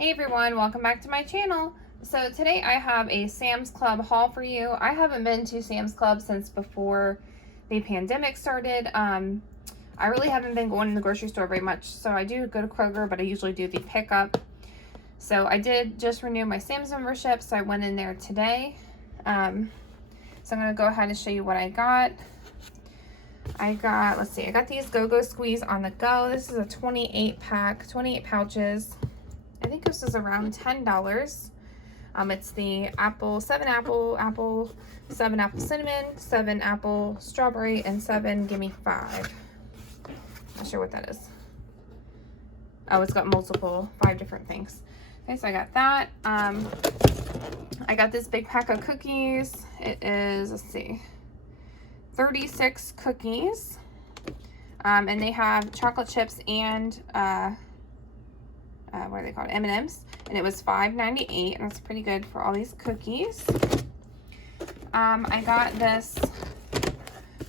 Hey everyone, welcome back to my channel. So today I have a Sam's Club haul for you. I haven't been to Sam's Club since before the pandemic started. I really haven't been going to the grocery store very much. So I do go to Kroger, but I usually do the pickup. So I did just renew my Sam's membership, so I went in there today. So I'm gonna go ahead and show you what I got. I got these Go-Go Squeeze on the go. This is a 28 pack, 28 pouches. I think this is around $10. It's the seven apple, 7 apple cinnamon, 7 apple strawberry, and 7 gimme 5. Not sure what that is. Oh, it's got 5 different things. Okay, so I got that. I got this big pack of cookies. It is, 36 cookies. And they have chocolate chips and what are they called? M&Ms, and it was $5.98, and that's pretty good for all these cookies. I got this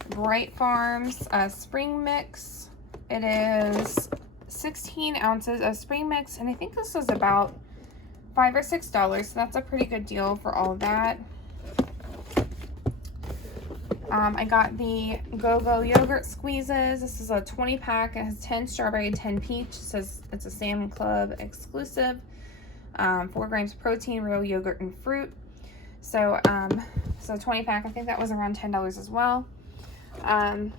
Bright Farms spring mix. It is 16 ounces of spring mix, and I think this was about $5 or $6, so that's a pretty good deal for all of that. I got the Go-Go yogurt squeezes. This is a 20 pack. It has 10 strawberry and 10 peach. It says it's a Sam's Club exclusive. 4 grams protein, real yogurt and fruit. So 20 pack, I think that was around $10 as well. I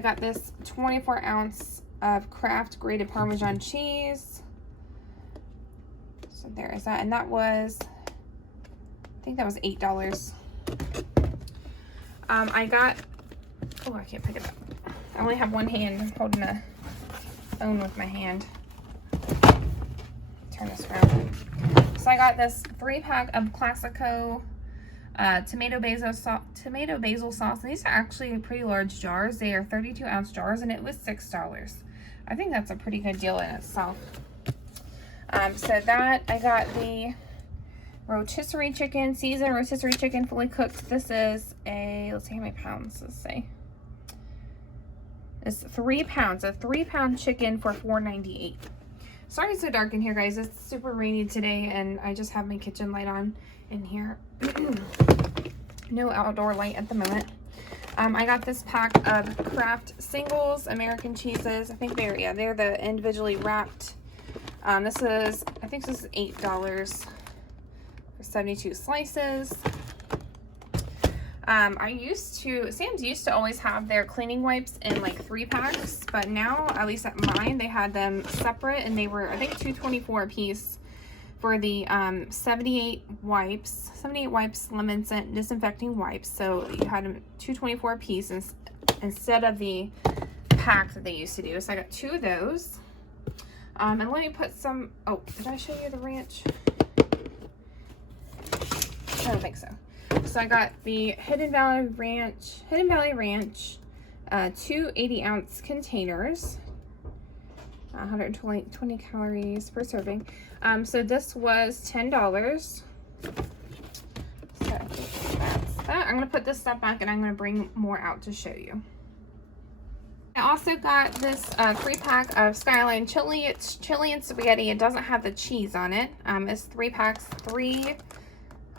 got this 24 ounce of Kraft grated Parmesan cheese. So there is that, and that was, I think that was $8. I got, oh, I can't pick it up. I only have one hand. I'm holding a phone with my hand. Turn this around. So I got this 3 pack of Classico tomato basil sauce. And these are actually pretty large jars. They are 32 ounce jars, and it was $6. I think that's a pretty good deal in itself. So that, I got the rotisserie chicken, seasoned rotisserie chicken, fully cooked. This is let's see how many pounds this say. It's 3 pounds, a 3-pound chicken for $4.98. Sorry it's so dark in here, guys. It's super rainy today, and I just have my kitchen light on in here. No outdoor light at the moment. I got this pack of Kraft singles American cheeses. I think they're the individually wrapped. I think this is $8. 72 slices. Sam's used to always have their cleaning wipes in like 3 packs, but now, at least at mine, they had them separate, and they were, I think, $2.24 a piece for the 78 wipes lemon scent disinfecting wipes. So you had them $2.24 a piece instead of the pack that they used to do. So I got 2 of those. And let me put some, oh, did I show you the ranch? I don't think so. So I got the Hidden Valley Ranch, 2 80-ounce containers, 120 calories per serving. So this was $10. So I think that's that. I'm gonna put this stuff back, and I'm gonna bring more out to show you. I also got this 3 pack of Skyline chili. It's chili and spaghetti. It doesn't have the cheese on it. It's 3 packs,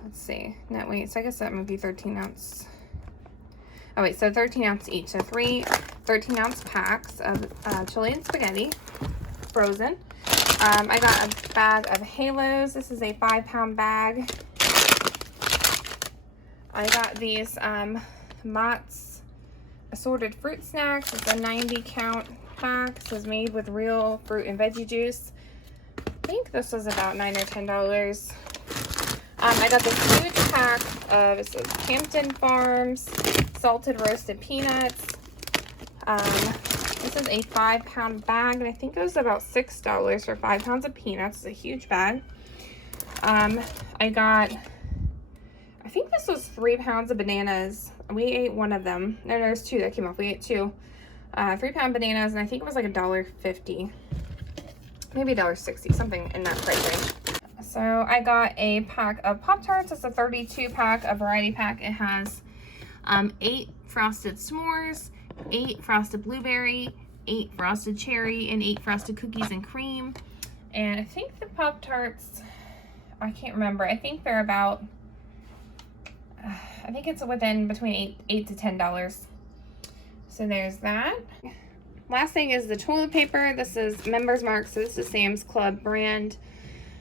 let's see, no, wait, so I guess that might be 13 ounce. Oh wait, so 13 ounce each. So 3 13-ounce packs of chili and spaghetti, frozen. I got a bag of Halos. This is a 5-pound bag. I got these Mott's assorted fruit snacks. It's a 90 count pack. This is made with real fruit and veggie juice. I think this was about $9 or $10. I got this huge pack of, it says Hampton Farms salted roasted peanuts. This is a 5-pound bag, and I think it was about $6 for 5 pounds of peanuts. It's a huge bag. I think this was 3 pounds of bananas. We ate one of them. No, there's 2 that came off. We ate 2. 3-pound bananas, and I think it was like $1.50. Maybe $1.60, something in that price range. So I got a pack of Pop-Tarts. It's a 32 pack, a variety pack. It has 8 frosted s'mores, 8 frosted blueberry, 8 frosted cherry, and 8 frosted cookies and cream. And I think the Pop-Tarts, I can't remember. I think they're about, I think it's within between $8 to $10. So there's that. Last thing is the toilet paper. This is Members Mark, so this is Sam's Club brand.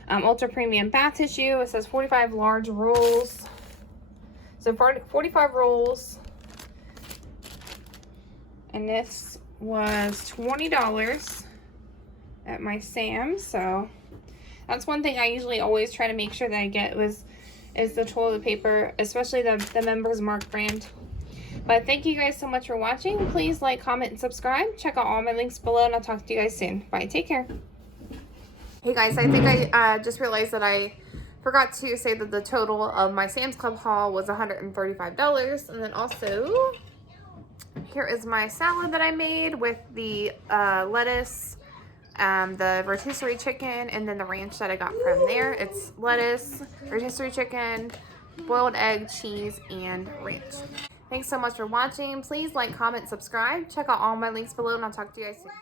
Ultra premium bath tissue. It says 45 large rolls. So 45 rolls. And this was $20 at my Sam's. So that's one thing I usually always try to make sure that I get is the toilet paper, especially the Members Mark brand. But thank you guys so much for watching. Please like, comment, and subscribe. Check out all my links below, and I'll talk to you guys soon. Bye. Take care. Hey guys, I think I just realized that I forgot to say that the total of my Sam's Club haul was $135. And then also, here is my salad that I made with the lettuce, the rotisserie chicken, and then the ranch that I got from there. It's lettuce, rotisserie chicken, boiled egg, cheese, and ranch. Thanks so much for watching. Please like, comment, subscribe. Check out all my links below, and I'll talk to you guys soon.